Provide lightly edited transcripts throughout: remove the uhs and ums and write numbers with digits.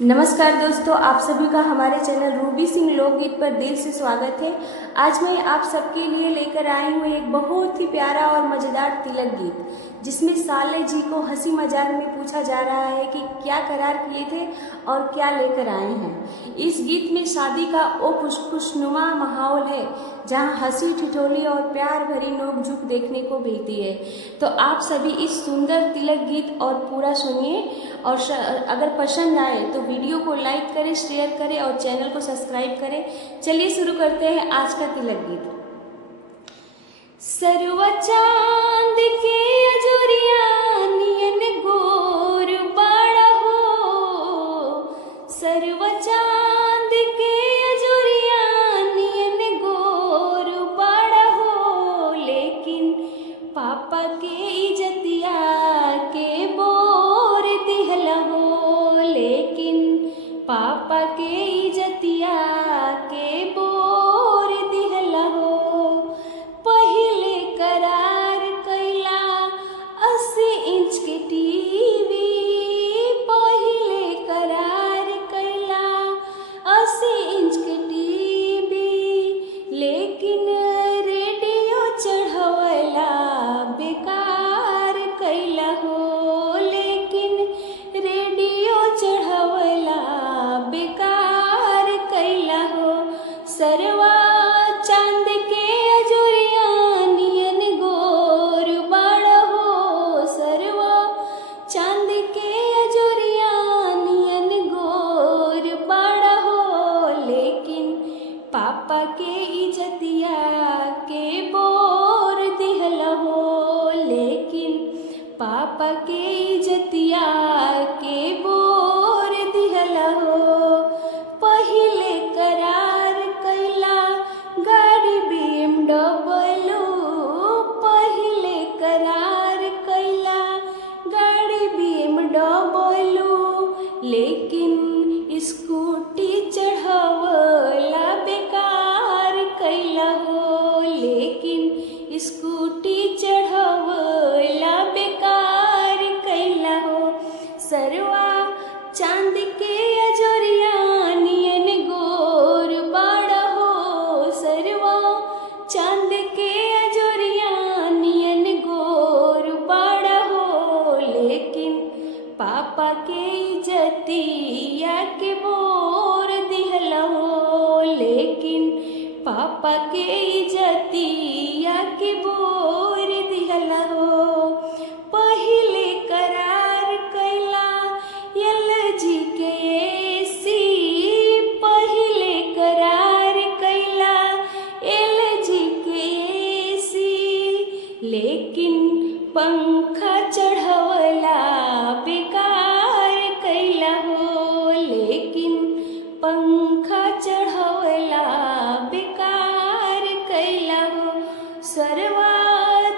नमस्कार दोस्तों, आप सभी का हमारे चैनल रूबी सिंह लोकगीत पर दिल से स्वागत है। आज मैं आप सबके लिए लेकर आई हूँ एक बहुत ही प्यारा और मज़ेदार तिलक गीत, जिसमें साले जी को हंसी मजाक में पूछा जा रहा है कि क्या करार किए थे और क्या लेकर आए हैं। इस गीत में शादी का वो खुशनुमा माहौल है, जहाँ हंसी ठिठोली और प्यार भरी नोक-झोंक देखने को मिलती है। तो आप सभी इस सुंदर तिलक गीत और पूरा सुनिए, और अगर पसंद आए तो वीडियो को लाइक करें, शेयर करें और चैनल को सब्सक्राइब करें। चलिए शुरू करते हैं आज का तिलक गीत। सरवा चांद के अजोरिया नियन गोर बाड़ा हो, सरवा चांद के अजोरिया नियन गोर बाड़ा हो, लेकिन पापा के इज्जतिया के बोर दिहला हो, लेकिन पापा के इज्जतिया के बोर दिहला हो। पहिले करार कैला 80 इंच के टीवी, पहिले करार कैला 80 इंच के टीवी, लेकिन रेडियो चढ़वला बेकार कैला हो, लेकिन रेडियो चढ़वला बेकार कैला हो। सरवा चांद के अजोरिया नियन गोर बाड़ा हो, सरवा चांद के अजोरिया नियन गोर बाड़ा हो, लेकिन पापा के इज्जतिया के बोर दिहला हो, लेकिन पापा के इज्जतिया के बोर दिहला हो। पहिले करार कैला गाड़ी BMW, पहिले करार कैला गाड़ी BMW, लेकिन स्कूटी चढ़वला बेकार कैला हो, लेकिन स्कूटी चढ़वला बेकार कैला हो। सरवा चांद के अजोरिया नियन गोर बाड़ा हो, सरवा चांद के अजोरिया नियन गोर बाड़ा हो, लेकिन पापा के इज्जतिया के बोर दिहला हो, लेकिन पापा के इज्जतिया के बोर दिहला हो। पहिले करार कैला LG के AC, पहिले करार कैला LG के AC, लेकिन पंखा चढ़वला बेकार कैला हो, लेकिन पंखा चढ़वला बेकार कैला हो। सरवा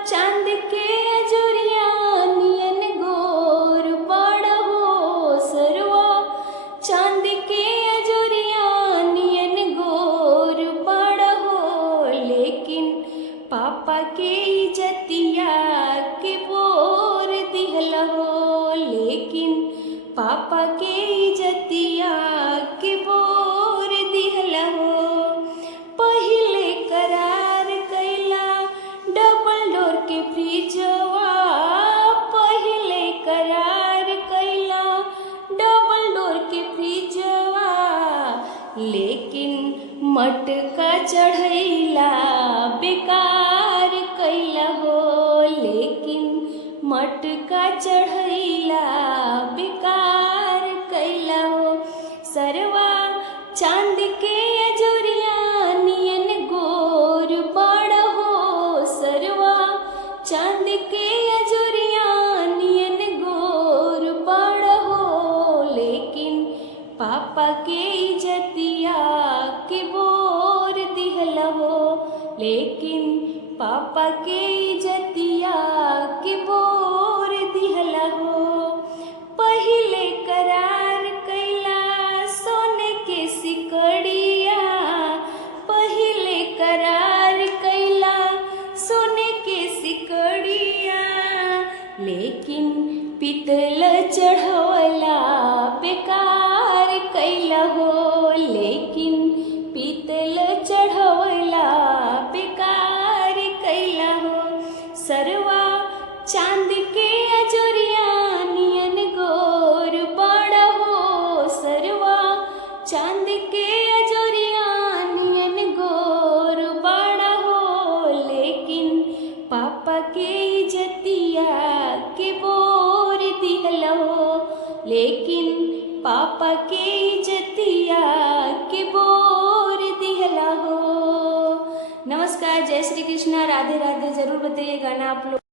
चांद के अजोरिया नियन गोर बाड़ा हो, सरवा चांद के अजोरिया नियन गोर बाड़ा हो, लेकिन पापा के इज्जतिया के बोर दिहला हो, लेकिन पापा के इज्जतिया के बोर दिहला हो। पहिले करार कैला डबल डोर के फ्रिजवा, पहिले करार कैला डबल डोर के फ्रिजवा, लेकिन मटका चढ़ैला बेकार कैला हो, लेकिन मटका चढ़ैला बेकार कैला हो। सरवा चांद के अजोरिया नियन गोर बाड़ा हो, सरवा चांद के अजोरिया नियन गोर बाड़ा हो, लेकिन पापा के इज्जतिया के बोर दिहला हो, लेकिन पापा के इज्जतिया के बोर दिहला हो। पहिले करार कैला सोने के सिकड़िया, पहिले करार कैला सोने के सिकड़िया, लेकिन पितल चढ़वला बेकार कैला हो, लेकिन पीतल चढ़वला बेकार कैला हो। सरवा चांद के अजोरिया नियन गोर बड़ा हो, सरवा चांद के अजोरिया नियन गोर बड़ा हो, लेकिन पापा के इज्जतिया के बोर दिहला हो, लेकिन पापा के इज्जतिया के बोर दिहला हो। नमस्कार, जय श्री कृष्णा, राधे राधे। जरूर बताइए गाना आप लोग।